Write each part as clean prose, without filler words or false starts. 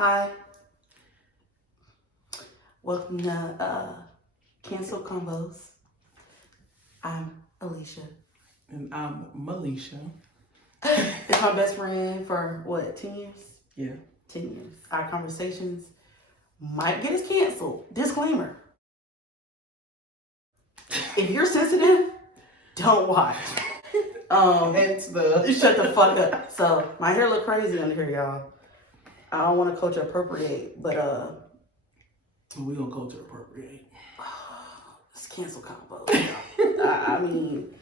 Hi. Welcome to Cancel Combos. I'm Alicia. And I'm Melisha. It's my best friend for, 10 years? Yeah. 10 years. Our conversations might get us canceled. Disclaimer. If you're sensitive, don't watch. Hence the... Shut the fuck up. So, my hair look crazy under here, y'all. I don't want to culture appropriate, but we gonna culture appropriate. It's cancel combo. I mean,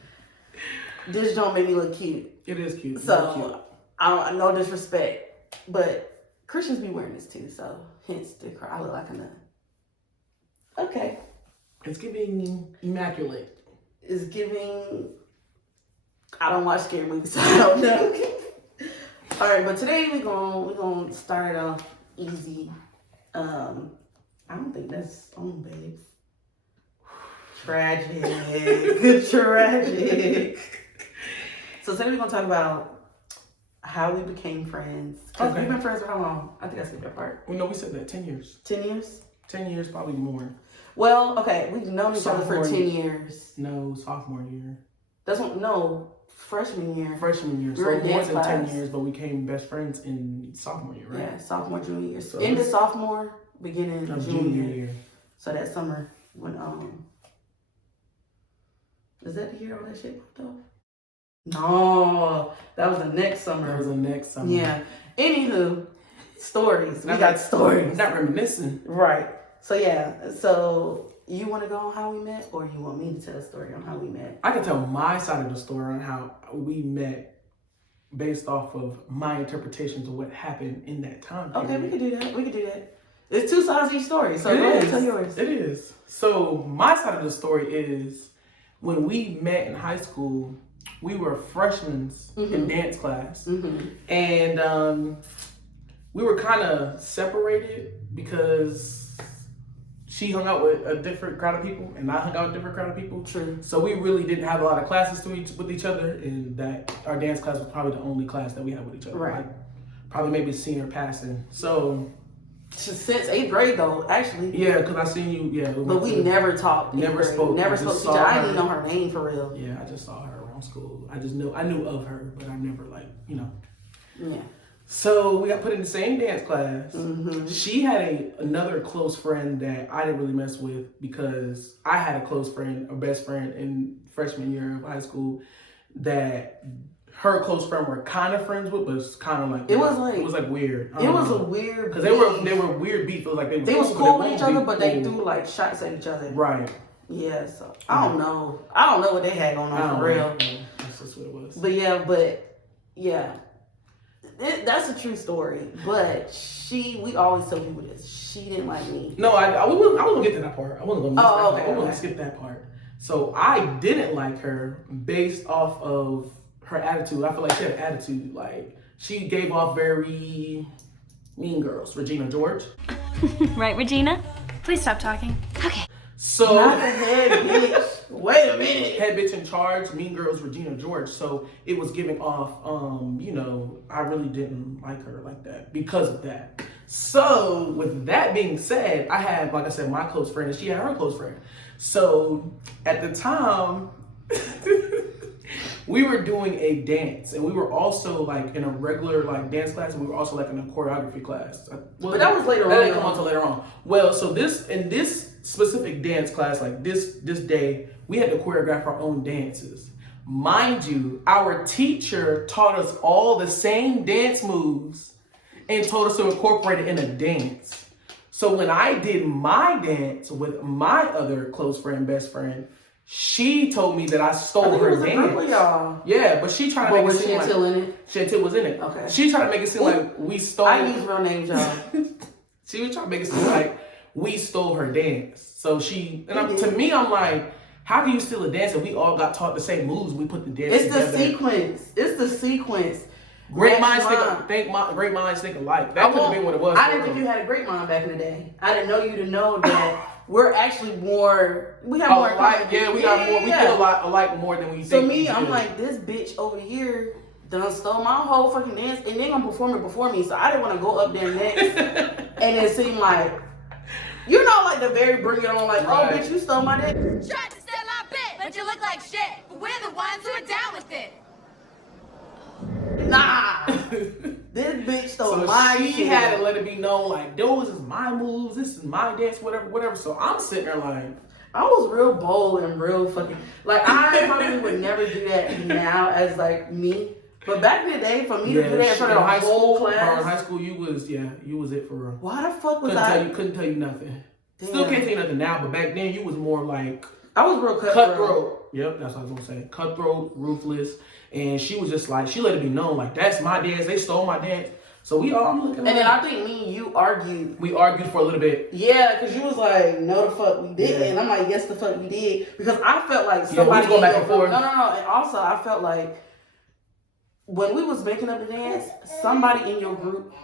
this don't make me look cute. It is cute. So cute. I no disrespect, but Christians be wearing this too. So hence the cry. I look like a nut. Okay. It's giving immaculate. It's giving. I don't watch scary movies, so I don't know. All right, but today we gonna start off easy. I don't think that's on, babes. Tragic. Tragic. So today we're going to talk about how we became friends. Because we've been friends for how long? I think I skipped that part. Well, no, we said that 10 years. 10 years? 10 years, probably more. Well, okay, we've known each other for 10 years. No, sophomore year. That's what, no, freshman year. Freshman year. We were So in more dance than 10 class. years, but we became best friends in sophomore year, right? Yeah, sophomore, junior year. So End of sophomore, beginning of junior junior year. So that summer when, is that the year all that shit popped off? No, that was the next summer. That was the next summer. Yeah. Anywho, stories. We got stories. Not reminiscing. Right. So yeah. So you want to go on how we met, or you want me to tell a story on how we met? I can tell my side of the story on how we met based off of my interpretations of what happened in that time period. Okay, we can do that. There's two sides of each story, so go ahead, tell yours. It is. So my side of the story is when we met in high school, we were freshmen in dance class. And we were kind of separated because she hung out with a different crowd of people and I hung out with a different crowd of people. True. So we really didn't have a lot of classes with each other, and that our dance class was probably the only class that we had with each other. Right. Like, probably maybe senior passing. So... Since 8th grade, though, actually. Yeah, because I seen you, yeah. But we never talked. Never spoke. Never spoke to each other. I didn't even know her name for real. Yeah, I just saw her around school. I knew of her, but I never, Yeah. So we got put in the same dance class. She had another close friend that I didn't really mess with because I had a close friend, a best friend in freshman year of high school that her close friend were kind of friends with, but it's kind of like... It was like weird. It was a weird because they were weird beef. It was like they was cool with each other, but they threw like shots at each other. Right. Yeah, so I don't know. I don't know what they had going on for real. That's just what it was. But yeah. That's a true story. But we always tell people this. She didn't like me. No, I wasn't gonna get to that part. I wasn't gonna miss that part. I wasn't gonna skip that part. So I didn't like her based off of her attitude. I feel like she had attitude. Like, she gave off very Mean Girls, Regina George. Right, Regina? Please stop talking. Okay. So not the head bitch. Wait a minute. Head bitch in charge, Mean Girls, Regina George. So it was giving off, I really didn't like her like that because of that. So with that being said, I had, like I said, my close friend, and she had her close friend. So at the time, we were doing a dance, and we were also like in a regular like dance class, and we were also like in a choreography class. But that was later on. That didn't come until later on. Well, so in this specific dance class, like this day, we had to choreograph our own dances. Mind you, our teacher taught us all the same dance moves and told us to incorporate it in a dance. So when I did my dance with my other close friend, best friend, she told me that I stole her dance. A group of y'all. Yeah, but she tried to make it seem like... Was Chantel in it? Chantel was in it. Okay. She tried to make it seem like we stole... I use real names, y'all. She was trying to make it seem like we stole her dance. So to me, I'm like, how can you steal a dance if we all got taught the same moves? We put the dance together. It's the sequence. Great minds think alike. That could have been what it was. I didn't think you had a great mind back in the day. I didn't know you to know that we're actually more. We have more. Yeah, we got more. We did a lot alike more than we think. So I'm like, this bitch over here done stole my whole fucking dance, and they gonna perform it before me, so I didn't want to go up there next, and it seemed like, you know, like the very bring it on, like, right. oh bitch, you stole my dance. Tried to steal our bit, but you look like shit. But we're the ones who are down with it. Nah, this bitch stole So my she shit. had to let it be known, like, those is my moves, this is my dance, whatever. So I'm sitting there like, I was real bold and real fucking, like, I probably would never do that now as like me. But back in the day, for me to do that in front of the whole class. In high school, you was it for real. Why the fuck was Couldn't tell you nothing. Damn. Still can't tell you nothing now, but back then you was more like I was real cutthroat. Yep, that's what I was gonna say. Cutthroat, ruthless, and she was just like, she let it be known, like, that's my dance. They stole my dance. So we all looking. And then I think me and you argued. We argued for a little bit. Yeah, because you was like, no, the fuck we didn't. And I'm like, yes, the fuck we did. Because I felt like somebody going back and forth. No. And also, I felt like when we was making up the dance, somebody in your group.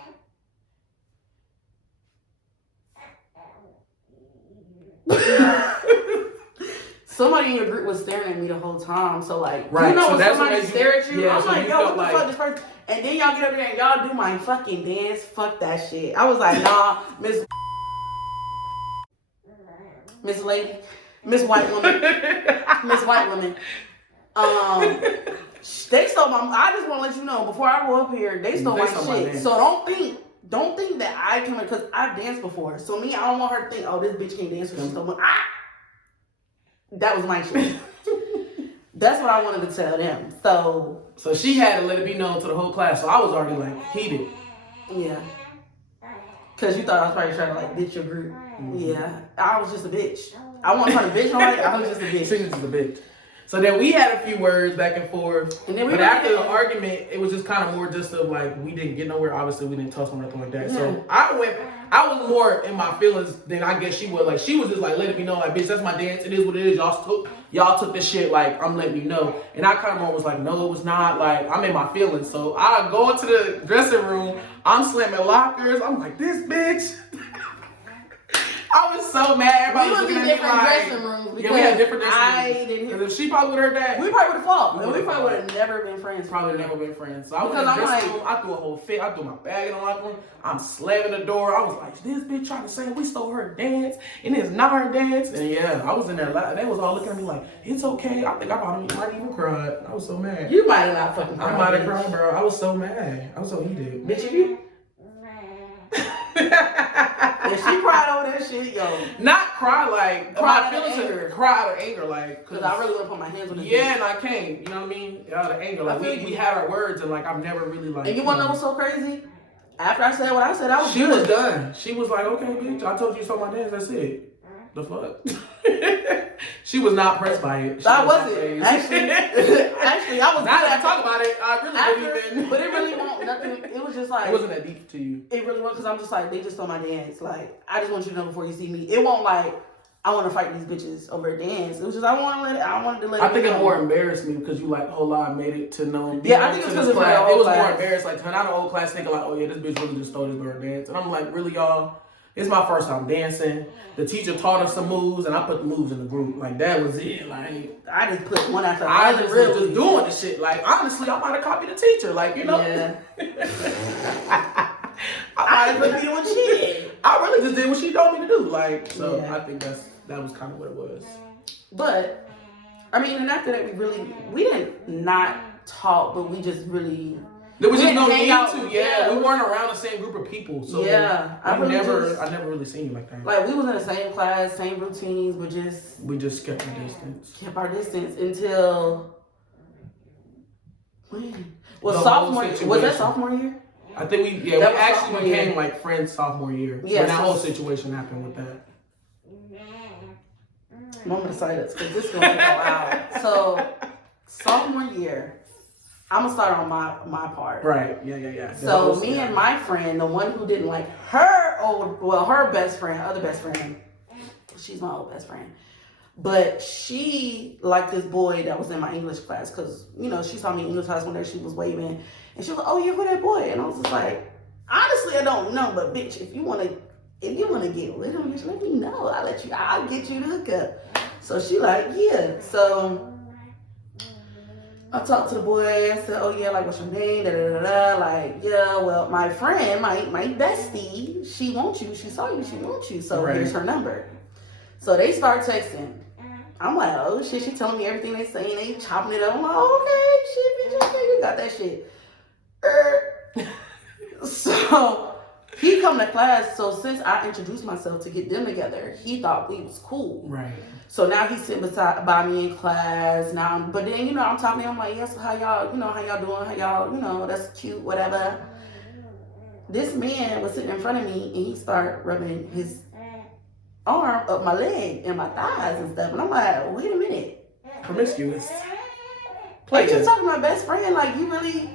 Somebody in your group was staring at me the whole time. So like, right. You know, so when somebody stare at you, I'm so like, yo, what the fuck this person? And then y'all get up there and y'all do my fucking dance. Fuck that shit. I was like, nah, Miss Lady, Miss White Woman, Miss White Woman. They stole my. I just want to let you know before I go up here, they stole my shit. So don't think that I come in because I've danced before. So me, I don't want her to think, oh, this bitch can't dance because she stole my. That was my shit. That's what I wanted to tell them. So she had to let it be known to the whole class. So I was already like heated. Yeah. Cause you thought I was probably trying to like bitch your group. Mm-hmm. Yeah. I was just a bitch. I wasn't trying to bitch nobody. I was just a bitch. She was just a bitch. So then we had a few words back and forth. And then but after the argument, it was just kind of more just of like, we didn't get nowhere. Obviously, we didn't tussle or nothing like that. Yeah. So I was more in my feelings than I guess she was. Like, she was just like, letting me know, like, bitch, that's my dance. It is what it is. Y'all took this shit, like, I'm letting you know. And I kind of was like, no, it was not. Like, I'm in my feelings. So I go into the dressing room. I'm slamming lockers. I'm like, this bitch. I was so mad. Everybody was in different dressing rooms. Yeah, we had different dressing rooms. Because if she probably would have heard that, we probably would have fought. We probably would have never been friends. Probably never been friends. So I was in the dressing room. I threw a whole fit. I threw my bag in the locker room. I'm slamming the door. I was like, this bitch trying to say we stole her dance, and it's not her dance. And yeah, I was in there. They was all looking at me like, it's okay. I think I probably might even cried. I was so mad. You might have not fucking cried. I might have cried, bro. I was so mad. I was so heated. Bitch, you. If she cried over that shit, yo. Not cry like cry out of anger. Cry out of anger, like because I really want to put my hands on this. Yeah, bitch. And I can't. You know what I mean? Out of anger, like we had our words, and like I've never really like. And you want to know what's so crazy? After I said what I said, She was done. She was like, "Okay, bitch, I told you you saw my dance. That's it." The fuck. She was not pressed by it. I wasn't. Actually, I was. Now that I talk about it, I really didn't even. But it really won't nothing. It was just like it wasn't that deep to you. It really was because I'm just like they just stole my dance. Like I just want you to know before you see me. It won't like I want to fight these bitches over a dance. It was just I wanted to let. I think it more embarrassed me because you like whole lot made it to know. Yeah, I think it was because it was more embarrassed. Like turn out an old class thinking like, oh yeah, this bitch really just stole this girl dance, and I'm like, really y'all. It's my first time dancing. The teacher taught us some moves, and I put the moves in the group. Like, that was it. Like, I just put one after I just was just doing the shit. Like, honestly, I might have copied the teacher. Like, you know? Yeah. I might have been doing what she did. I really just did what she told me to do. Like, so yeah. I think that was kind of what it was. But, I mean, and after that, we didn't not talk, but we just really... There was just no need to. Yeah, we weren't around the same group of people. So yeah, I never really seen you like that. Like we was in the same class, same routines, but we just kept our distance. Kept our distance until when? Was sophomore? Was that sophomore year? I think we actually became like friends sophomore year. Yeah, when that whole situation happened with that. Moment of silence because this is gonna take a while. So sophomore year. I'm gonna start on my part. Right. Yeah. So me and my friend, the one who didn't like her best friend, other best friend. She's my old best friend. But she liked this boy that was in my English class because, you know, she saw me in English class one day, she was waving. And she was like, oh, you're with that boy. And I was just like, honestly, I don't know. But bitch, if you wanna get with him, bitch, let me know. I'll get you the hookup. So she like, yeah. So I talked to the boy. I said, "Oh yeah, like what's your name?" Da da da da. Like, yeah, well, my friend, my bestie, she wants you. She saw you. She wants you. So here's her number. So they start texting. I'm like, oh shit, she telling me everything they saying. They chopping it up. I'm like, okay, shit, bitch, okay, you got that shit. So he come to class. So since I introduced myself to get them together, he thought we was cool. Right. So now he's sitting by me in class now. But then, you know, I'm talking to him. I'm like, yes, how y'all, you know, how y'all doing? How y'all, you know, that's cute, whatever. This man was sitting in front of me and he started rubbing his arm up my leg and my thighs and stuff. And I'm like, wait a minute. Promiscuous. Like, just talking to my best friend, like, you really...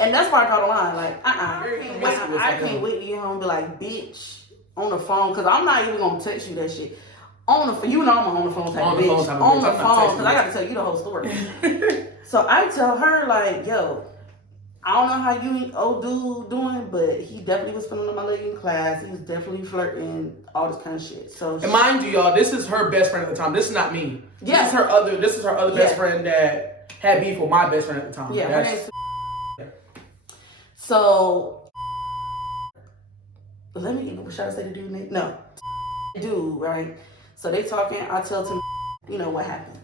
And that's why I draw the line. Like, I can't wait to get home and be like, bitch, on the phone. Because I'm not even going to text you that shit. On the phone. You know I'm on the phone type of bitch. On the phone. Because I got to tell you the whole story. So I tell her, like, yo, I don't know how you old dude doing, but he definitely was feeling on my leg in class. He was definitely flirting, all this kind of shit. So, and mind you, y'all, this is her best friend at the time. This is not me. Yeah. This is her other best friend that had beef with my best friend at the time. Yeah, her name's... So, should I say the dude name? No. Dude, right? So they talking, I tell Tim, you know what happened.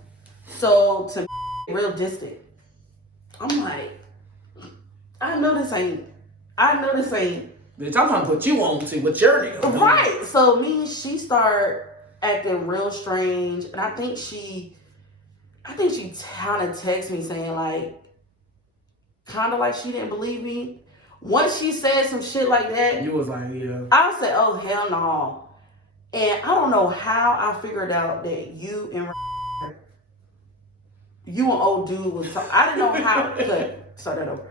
So, Tim, real distant. I'm like, I know this ain't. Bitch, I'm trying to put you on to what your nigga. Right. So she start acting real strange, and I think she kind of texted me saying like, kind of like she didn't believe me. Once she said some shit like that, you was like, yeah. I said, oh hell no. And I don't know how I figured out that you and old dude was. I didn't know how. Start that over.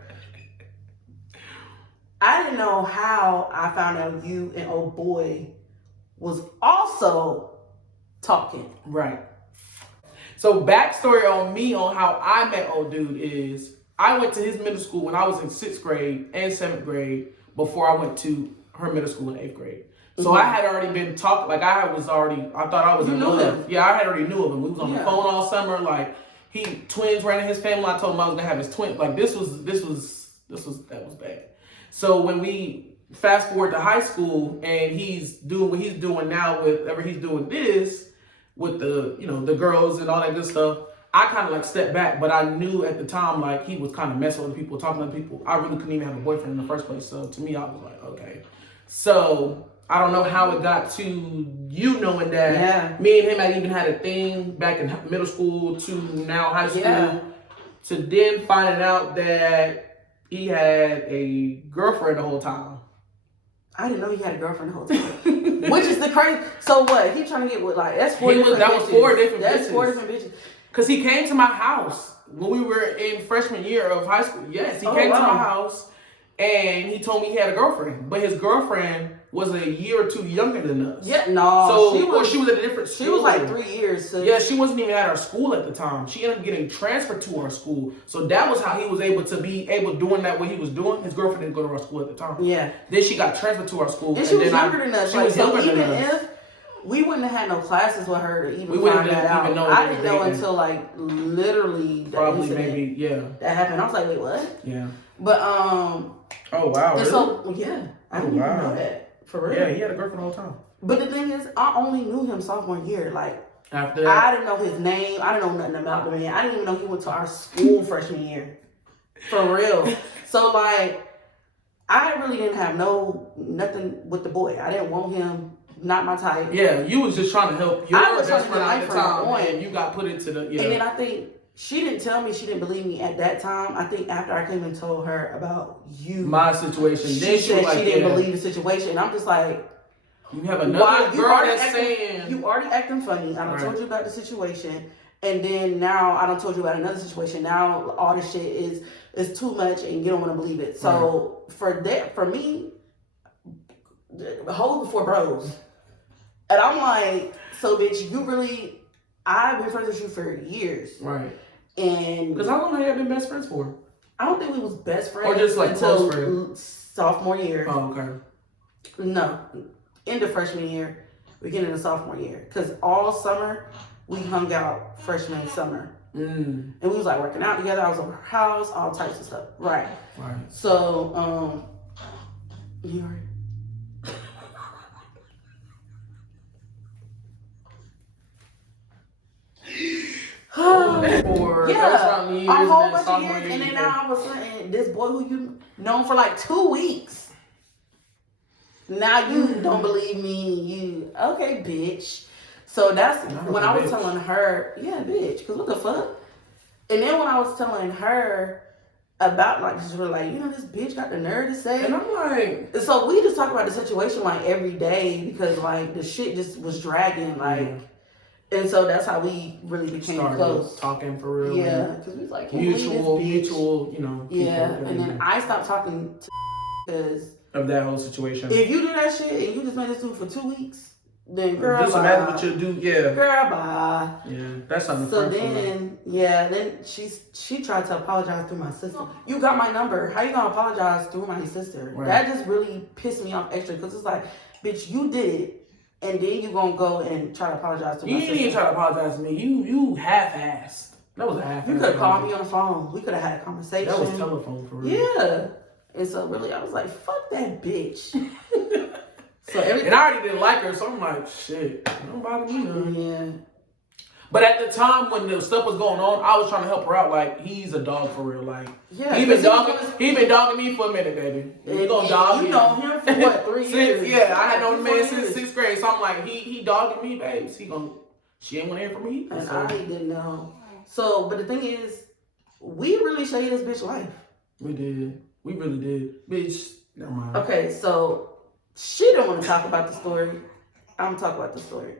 I didn't know how I found out you and old boy was also talking. Right. So backstory on me on how I met old dude is I went to his middle school when I was in 6th grade and 7th grade before I went to her middle school in 8th grade. So I had already been talking, like I thought I was in love. Yeah, I had already knew of him. We was on the phone all summer. Like twins ran in his family. I told him I was gonna have his twin. Like that was bad. So when we fast forward to high school and he's doing what he's doing now with whatever he's doing this with the girls and all that good stuff, I kind of like stepped back, but I knew at the time like he was kind of messing with people, talking to people. I really couldn't even have a boyfriend in the first place. So to me, I was like, okay. So I don't know how it got to you knowing that me and him had even had a thing back in middle school to now high school to then finding out that he had a girlfriend the whole time. I didn't know he had a girlfriend the whole time. Which is the crazy. So what? He trying to get with like that's four different bitches. Was 4 different bitches. That's 4 different bitches. Cause he came to my house when we were in freshman year of high school. Yes, he came to my house and he told me he had a girlfriend, but his girlfriend was a year or 2 younger than us. Yeah, no. So she was at a different school. She was like 3 years. So yeah, she wasn't even at our school at the time. She ended up getting transferred to our school. So that was how he was able doing that what he was doing. His girlfriend didn't go to our school at the time. Yeah. Then she got transferred to our school. And she was younger than us. She was younger than us. If we wouldn't have had no classes with her to even find that out. I didn't know until like literally probably maybe that happened. I was like, wait, what? Yeah. But oh wow. And really? So yeah, I didn't even know that. For real? Yeah, he had a girlfriend the whole time. But the thing is, I only knew him sophomore year. Like, after that, I didn't know his name. I didn't know nothing about the man. I didn't even know he went to our school freshman year. For real. So, like, I really didn't have nothing with the boy. I didn't want him, not my type. Yeah, you was just trying to help your best friend at the time, and you got put into the, And then I think she didn't tell me, she didn't believe me at that time. I think after I came and told her about my situation, she said she didn't believe the situation. And I'm just like, you have another girl that's saying you already acting funny. I done told you about the situation, and then now I done told you about another situation. Now all this shit is too much, and you don't want to believe it. So for me, hoes before bros, and I'm like, so bitch, you really? I've been friends with you for years, right? And because how long have you been best friends for? I don't think we was best friends, or just like until close friends. Sophomore year. Oh, okay. No. End of freshman year, beginning of sophomore year. Because all summer, we hung out freshman summer. And we was like working out together. I was over her house, all types of stuff. Right. So, you heard? For Yeah, years, a whole and then bunch of years, and then now all of a sudden, this boy who you known for like 2 weeks, now you don't believe me. You okay, bitch? So that's when I was telling her, yeah, bitch, because what the fuck? And then when I was telling her about like, just really like, you know, this bitch got the nerve to say, and I'm like, so we just talk about the situation like every day because like the shit just was dragging like. And so that's how we really became close. Talking for real. Yeah, because we was like, mutual, you know. Yeah, and then I stopped talking to because of that whole situation. If you do that shit and you just made this dude for 2 weeks, then girl, just imagine what you do. Yeah, girl, bye. Yeah, that's something. So then, then she tried to apologize through my sister. You got my number. How you gonna apologize through my sister? Right. That just really pissed me off extra because it's like, bitch, you did it. And then you gonna go and try to apologize to my sister. You didn't even try to apologize to me. You half-assed. That was a half-assed. You could have called me on the phone. We could have had a conversation. That was telephone for real. Yeah. And so really, I was like, fuck that bitch. So everything. And I already didn't like her, so I'm like, shit, don't bother me none. Yeah. But at the time when the stuff was going on, I was trying to help her out. Like, he's a dog for real. Like, yeah, he been dogging me for a minute, baby. He gonna dog you know him for what, 3 years? Yeah, I had known the man since 6th grade. So I'm like, he dogging me, babe. She ain't gonna hear from me. And I didn't know. So, but the thing is, we really showed this bitch life. We did. We really did. Bitch, never mind. Okay, so she don't want to talk about the story. I'm gonna talk about the story.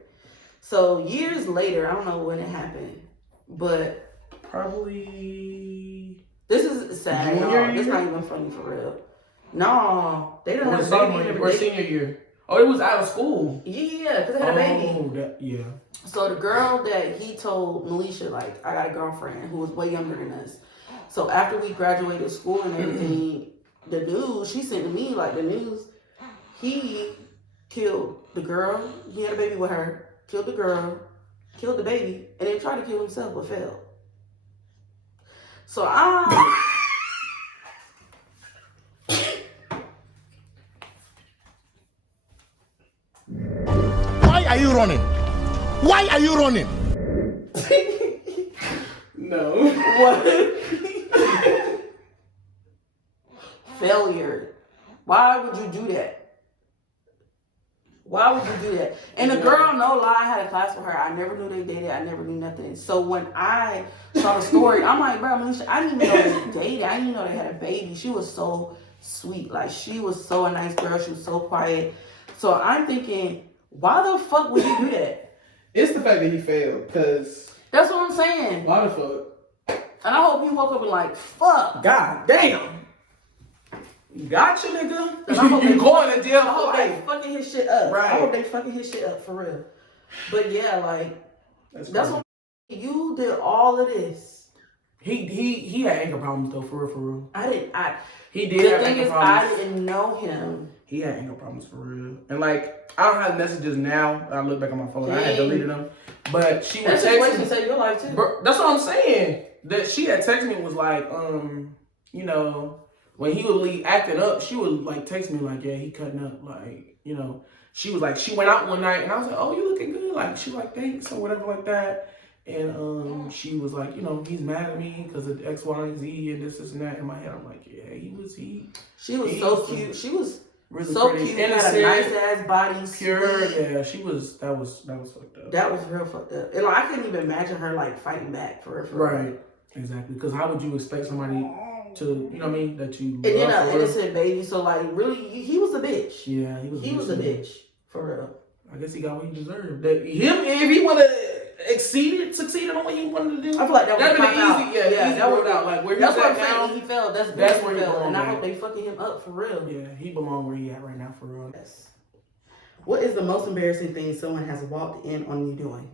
So years later, I don't know when it happened, but probably this is sad. No, this not even funny for real. No, they don't have a baby. Or senior year. Oh, it was out of school. Yeah, because they had a baby. Oh, yeah. So the girl that he told Melisha, like, I got a girlfriend who was way younger than us. So after we graduated school and everything, the news, she sent to me, like, the news, he killed the girl. He had a baby with her. Killed the girl, killed the baby, and then tried to kill himself, but failed. So Why are you running? Why are you running? No. What? Failure. Why would you do that? Why would you do that? And the girl, no lie, I had a class with her. I never knew they dated. I never knew nothing. So when I saw the story, I'm like, bro, Melisha, I didn't even know they dated. I didn't even know they had a baby. She was so sweet. Like, she was so a nice girl. She was so quiet. So I'm thinking, why the fuck would you do that? It's the fact that he failed, because... That's what I'm saying. Why the fuck? And I hope he woke up and like, fuck. God damn. Gotcha, nigga. I hope you going to jail I hope for they life. fucking his shit up. Right. I hope they fucking his shit up for real. But yeah, like that's what you did all of this. He had anger problems though, for real. He did. The thing is, I didn't know him. He had anger problems for real, and like I don't have messages now. I look back on my phone. I had deleted them, but she would text me. Save your life too. Bro, that's what I'm saying. That she had texted me and was like, you know. When he would leave acting up, she would like text me like, yeah, he cutting up. Like, you know, she was like, she went out one night and I was like, oh, you looking good. Like, she like, thanks or whatever like that. And she was like, you know, he's mad at me because of X, Y, and Z and this and that. In my head, I'm like, yeah, She was so cute. She was really so pretty. cute. Had a nice ass body. Pure. Sweet. Yeah, she was, that was fucked up. That was real fucked up. And like, I couldn't even imagine her like fighting back for real. Right. Exactly. Because how would you expect somebody to, you know what I mean, that you and then an innocent baby, so like really he was a bitch. Yeah, he was a bitch for real. I guess he got what he deserved. If he would have succeeded on what he wanted to do, I feel like that would have been easy. Yeah, that worked out. Like where that's he's what at I'm now, saying. He failed. That's where he failed, and I hope they fucking him up for real. Yeah, he belong where he at right now for real. Yes. What is the most embarrassing thing someone has walked in on you doing?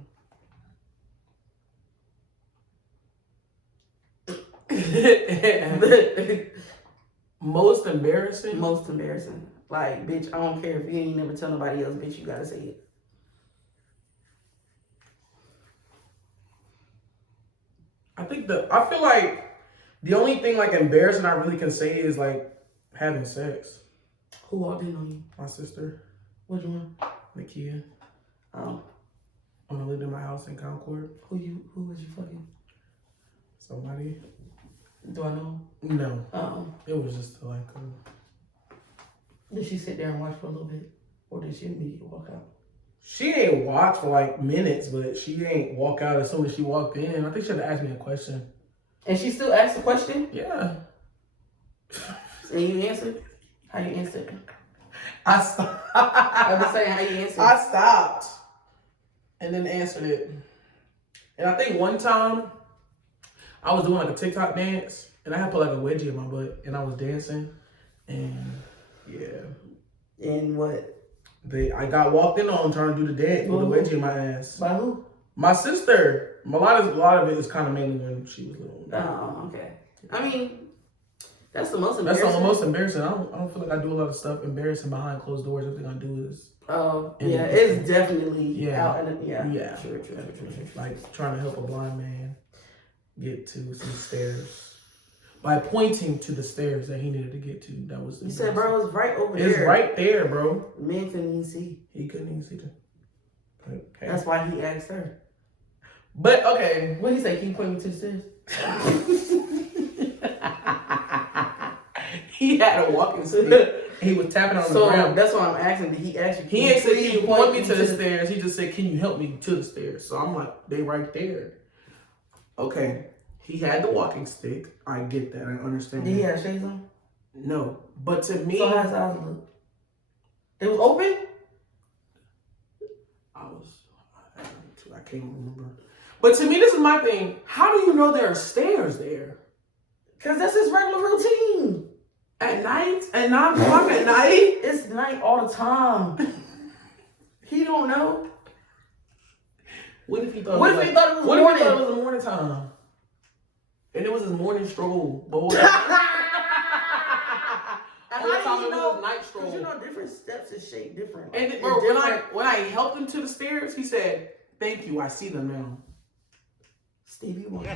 Most embarrassing? Most embarrassing. Like, bitch, I don't care if you ain't never tell nobody else, bitch, you gotta say it. I feel like the only thing like embarrassing I really can say is like having sex. Who walked in on you? My sister. Which one? Nakia. Oh. When I lived in my house in Concord. Who was you fucking? Somebody. Do I know? No. Uh-uh. It was just like Did she sit there and watch for a little bit? Or did she immediately walk out? She ain't watch for like minutes, but she ain't walk out as soon as she walked in. I think she had to ask me a question. And she still asked the question? Yeah. And you answered? How you answered? I stopped. I was saying how you answered. I stopped and then answered it. And I think one time I was doing like a TikTok dance and I had put like a wedgie in my butt and I was dancing and yeah. And what? I got walked in on trying to do the dance with a wedgie in my ass. By who? My sister. A lot of it is kind of mainly when she was little. Oh, okay. I mean, that's the most That's embarrassing. the most embarrassing. I don't feel like I do a lot of stuff embarrassing behind closed doors. Everything I do is. Oh, yeah, it's definitely Yeah. out in the, Yeah. True. Like trying to help a blind man get to some stairs by pointing to the stairs that he needed to get to. That was. You said, bro, it's right over there. It's right there, bro. The man couldn't even see. He couldn't even see them. Okay. That's why he asked her. But okay. What did he say? Keep pointing to the stairs. He had a walking stick. He was tapping on the ground. That's why I'm asking. Did he actually? He ain't said, "Can you point me to the stairs?" He just said, "Can you help me to the stairs?" So I'm like, "They right there." Okay. He had the walking stick. I get that. I understand. Did he have shades on? No, but to me, So how his eyes look? It was open. I can't remember. But to me, this is my thing. How do you know there are stairs there? Cause that's his regular routine. At night? At 9 o'clock at night? It's night all the time. He don't know. What if he thought? What if he thought it was morning? What if he thought it was the morning time? And it was his morning stroll. But what? How do you know? Night stroll. Because you know, different steps is shaped different. And bro, when I helped him to the stairs, he said, "Thank you, I see them now." Stevie Wonder.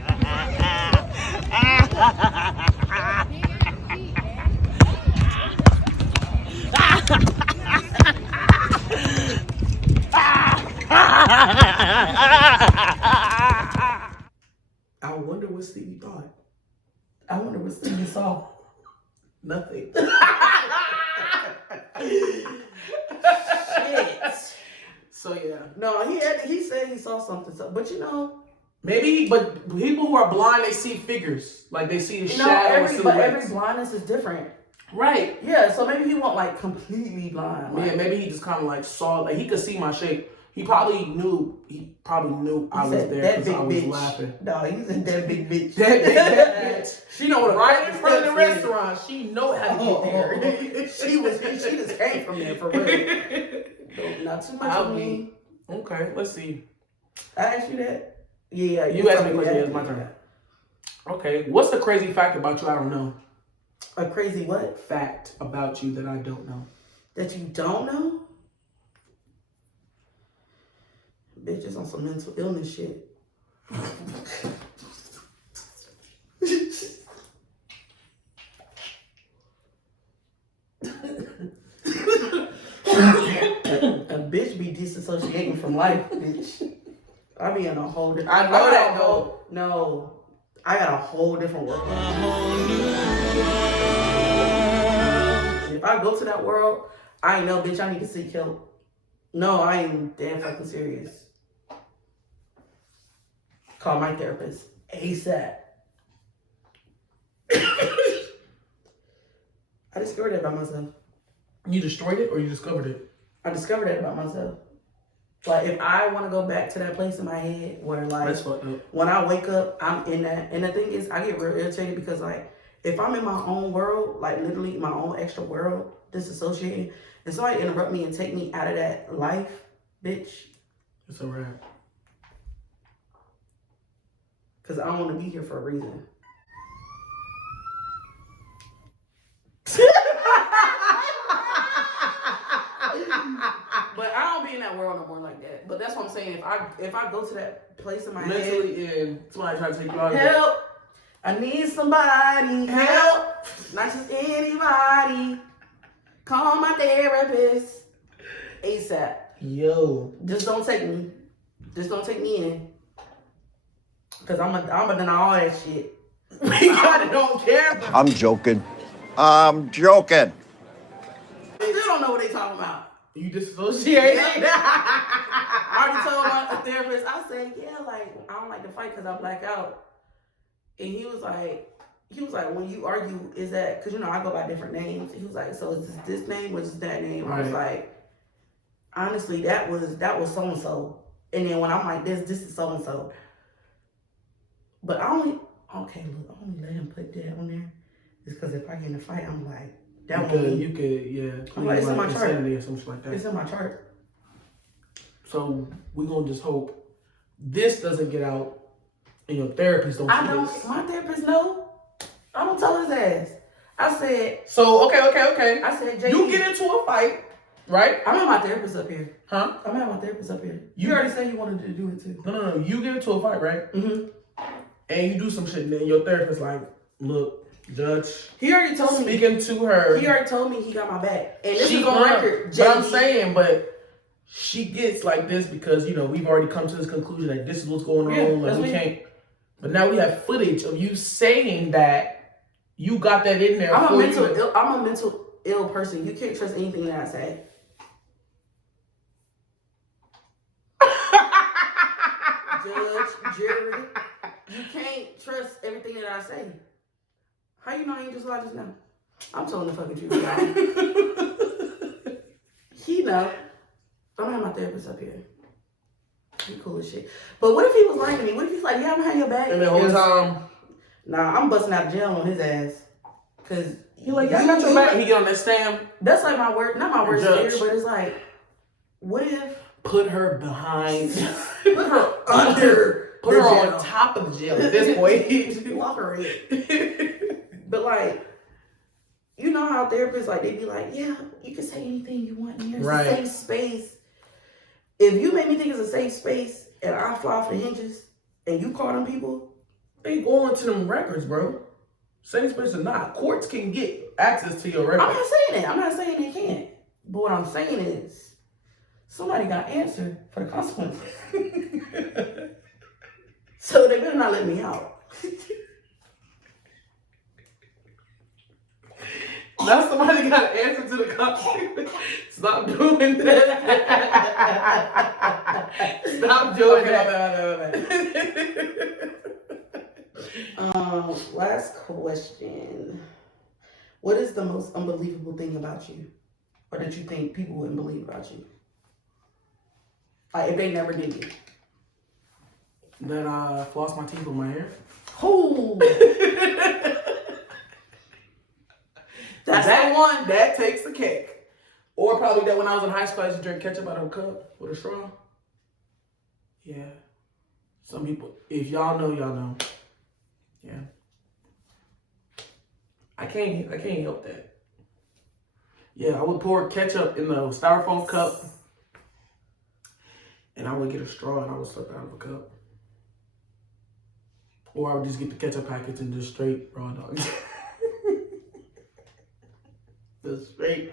I wonder what Stevie thought. I wonder what Stevie saw. Nothing. Shit. So yeah. No, he said he saw something. But you know. Maybe, but people who are blind, they see figures. Like they see a shadow. But every blindness is different. Right. Yeah, so maybe he wasn't like completely blind. Like, Yeah, maybe he just kind of like saw, like he could see my shape. He probably knew I was there because I was laughing. No, he said that big bitch. That bitch. She know what right in front of the restaurant. She know how to get there. She just came from there for real. Not too much of me. Okay, let's see. I asked you that. Yeah, you asked me a question. It's my turn. Okay, what's the crazy fact about you I don't know? A crazy what? Fact about you that I don't know. That you don't know? Bitches on some mental illness shit. A bitch be disassociating from life, bitch. I be in a whole different... I know that, though. No. I got a whole different world. If I go to that world, I know, bitch, I need to seek help. No, I am damn fucking serious. Call my therapist ASAP. I discovered that about myself. You destroyed it or you discovered it? I discovered that about myself. Like, if I want to go back to that place in my head where, like, that's fucked up. When I wake up, I'm in that. And the thing is, I get real irritated because, like, if I'm in my own world, like, literally my own extra world, disassociating, and somebody interrupt me and take me out of that life, bitch. It's a wrap. Because I want to be here for a reason. But I don't be in that world no more like that. But that's what I'm saying. If I go to that place in my mentally head, and somebody trying to take you out of it. help! I need somebody. Help! Not just anybody. Call my therapist. ASAP. Yo. Just don't take me. Just don't take me in. Cause I'm a deny all that shit. We gotta don't care. I'm joking. I'm joking. Still don't know what they talking about. You disassociate. I already told my therapist, I said, yeah, like, I don't like to fight because I black out. And he was like, when you argue, is that, because, you know, I go by different names. He was like, so is this name or is that name? I was like, honestly, that was so-and-so. And then when I'm like, this is so-and-so. But I only let him put that on there. Just because if I get in a fight, I'm like, you could, yeah. I'm like, it's in my chart. Or something like that. It's in my chart. So we're gonna just hope this doesn't get out and your therapist don't see this. My therapist know. I don't tell his ass. I said. So, okay. I said, JD. You get into a fight, right? I'm at my therapist up here. Huh? I'm at my therapist up here. You already said you wanted to do it too. No. You get into a fight, right? Mm-hmm. And you do some shit and then your therapist like, look, Judge. He already told me. Speaking to her. He already told me he got my back. And this She is on record. But I'm saying, she gets like this because, you know, we've already come to this conclusion that this is what's going on. Like, we can't. But now we have footage of you saying that you got that in there. I'm a mental ill person. You can't trust anything that I say. Judge, jury, you can't trust everything that I say. How you know I ain't just lied just now? I'm telling the fucking truth, y'all. He know. I'm gonna have my therapist up here. He cool as shit. But what if he was lying to me? What if he's like, you haven't had your back? And the whole time. Nah, I'm busting out of jail on his ass. Cause he like, you got your back. He get on that stand. That's like my word, not my worst fear, but it's like, what if put her behind, put her under, put her on top of the jail at this point. Lock her in. But like, you know how therapists like they be like, yeah, you can say anything you want in here. It's a safe space. If you make me think it's a safe space and I fly off the hinges and you call them people, they going to them records, bro. Safe space or not, courts can get access to your records. I'm not saying that. I'm not saying they can't. But what I'm saying is, somebody got to answer for the consequences. So they better not let me out. Now somebody got to answer to the consequences. Stop doing that. Stop doing that. Last question. What is the most unbelievable thing about you? Or that you think people wouldn't believe about you? Like if they never did it. That I floss my teeth with my hair. Who? That's that the one. That takes the cake. Or probably that when I was in high school, I used to drink ketchup out of a cup with a straw. Yeah. Some people, if y'all know, y'all know. Yeah. I can't help that. Yeah, I would pour ketchup in the styrofoam cup. And I would get a straw and I would slurp it out of a cup. Or I would just get the ketchup packets and just straight raw dog. Just straight.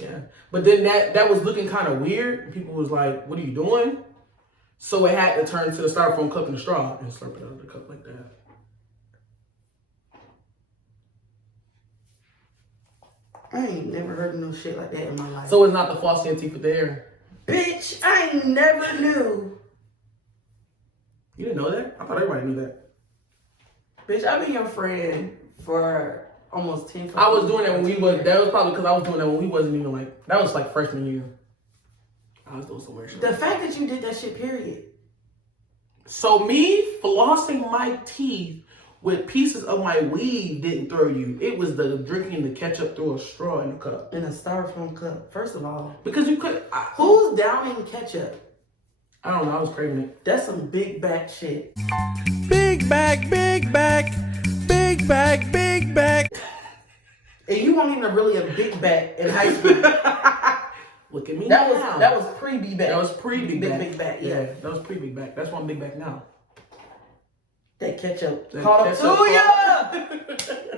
Yeah. But then that was looking kind of weird. People was like, what are you doing? So it had to turn to the styrofoam cup and the straw and slurp it out of the cup like that. I ain't never heard of no shit like that in my life. So it's not the flossing your teeth with the hair. Bitch, I ain't never knew. You didn't know that? I thought everybody knew that. Bitch, I've been your friend for almost 10 years. I was doing that when we was, that was probably because I was doing that when we wasn't even like, that was like freshman year. I was doing some weird shit. The fact that you did that shit, period. So me flossing my teeth with pieces of my weave didn't throw you. It was the drinking the ketchup through a straw in a cup. In a styrofoam cup, first of all. Because you could. Who's downing ketchup? I don't know, I was craving it. That's some big back shit. Big back, big back, big back, big back. And you weren't even really a big back in high school. Look at me That now. was pre-Big Back. That was pre-Big Back. Big Back, Yeah, that was pre-Big Back. That's why I'm Big Back now. That ketchup That caught up ketchup to ya!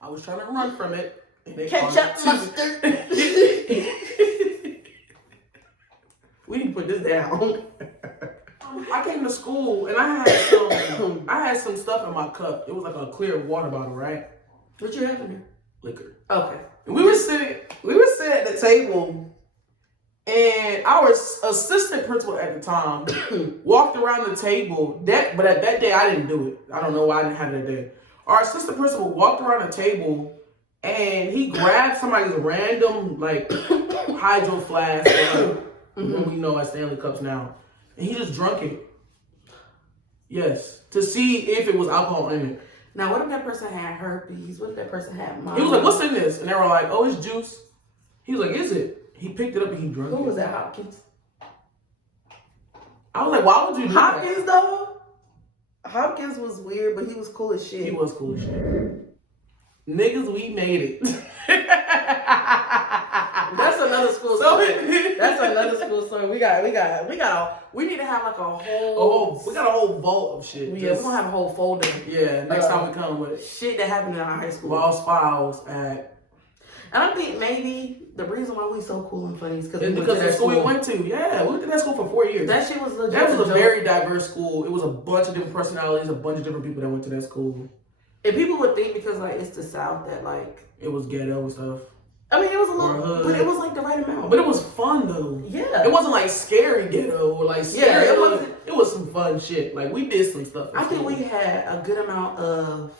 I was trying to run from it. And they Ketchup caught up to me. mustard. We need to put this down. I came to school and I had some stuff in my cup. It was like a clear water bottle, right? What you have in there? Liquor. Okay. And we were sitting at the table, and our assistant principal at the time walked around the table. But at that day I didn't do it. I don't know why I didn't have it that day. Our assistant principal walked around the table and he grabbed somebody's random like hydro flask, what we know as Stanley Cups now, and he just drunk it. Yes, to see if it was alcohol in it. Now, what if that person had herpes? What if that person had He was like, "What's in this?" And they were like, "Oh, it's juice." He was like, "Is it?" He picked it up and he drank it. Who was that, Hopkins? I was like, "Why would you do Hopkins, that?" though? Hopkins was weird, but he was cool as shit. He was cool as shit. Niggas, we made it. That's another school story. That's another school story. We need to have like a whole. We got a whole vault of shit. Yeah, we're gonna have a whole folder. Yeah, next time we come with it. Shit that happened in our high school. Lost files at. And I think maybe the reason why we so cool and funny is because Because of the school we went to. Yeah, we went to that school for 4 years. That shit was legit. That was a very diverse school. It was a bunch of different personalities, a bunch of different people that went to that school. And people would think because like it's the South that like it was ghetto and stuff. I mean, it was a little, but it was like the right amount. But it was fun though. Yeah, it wasn't like scary ghetto or like scary. Yeah, It was some fun shit. Like we did some stuff. I think we had a good amount of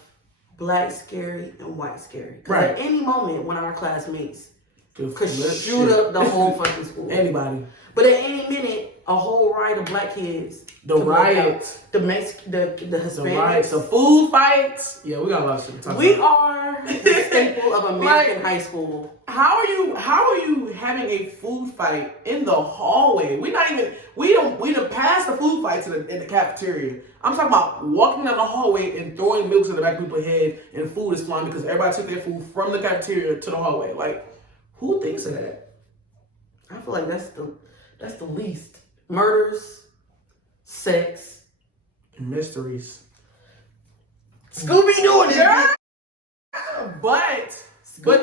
black scary and white scary. Right. At any moment, when our classmates could shoot up the whole fucking school. Anybody. But at any minute, a whole riot of black kids. The riots. The Hispanics. The riots. The food fights. Yeah, we got a lot of shit to talk about. We are the staple of American high school. How are you having a food fight in the hallway? We done passed the food fights in the cafeteria. I'm talking about walking down the hallway and throwing milks in the back of people's head and food is flying because everybody took their food from the cafeteria to the hallway. Like, who thinks of that? I feel like that's the least. Murders, sex, and mysteries. Scooby doing it. Yeah. But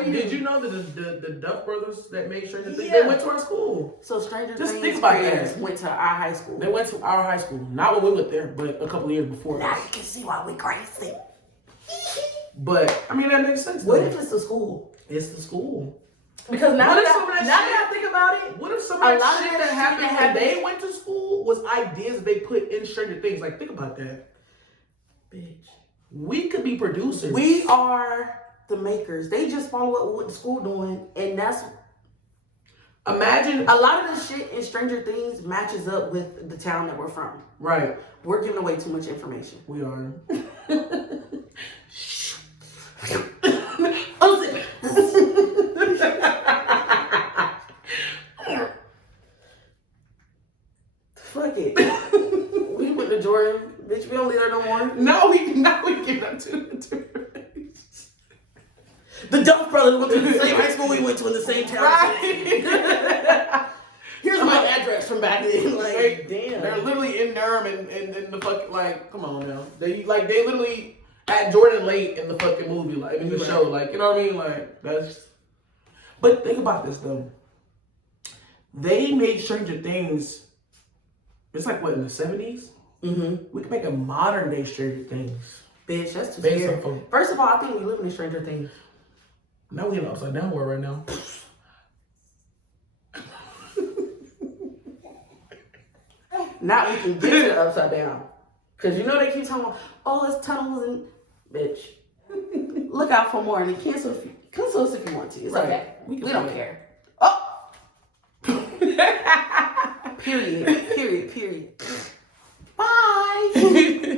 did you know that the Duff brothers that made Stranger Things, they went to our school? So Stranger Just Things think about creators that. went to our high school. They went to our high school. Not when we went there, but a couple of years before. Now you can see why we crazy. But I mean that makes sense. What though. if it's the school? It's the school. Because now that I think about it, what if some of that shit that happened when happened- they went to school was ideas they put in Stranger Things? Like, think about that. Bitch. We could be producers. We are the makers. They just follow what the school doing, and that's. Imagine A lot of the shit in Stranger Things matches up with the town that we're from. right. We're giving away too much information. We are. Fuck it. We went to Jordan. Bitch, we don't leave there no more. No, we give up to The Duff brothers went to the same high school we went to in the same town. right. Here's my address from back then. Like, They're damn. literally in Durham and the fucking, like, come on now. They literally at Jordan Lake in the fucking movie, like in the show, like, you know what I mean? Like, that's. But think about this though. They made Stranger Things. It's like what, in the 70s? Mm-hmm. We could make a modern day Stranger Things. Bitch, that's too Based scary. on- First of all, I think we live in a Stranger Things. Now we in an upside down world right now. Now we can get to the upside down. Because you know they keep talking about, oh, it's tunnels and... Bitch. Look out for more. And cancel us if you want to. It's Right. okay. We We can don't do it. care. Oh! Period. Bye.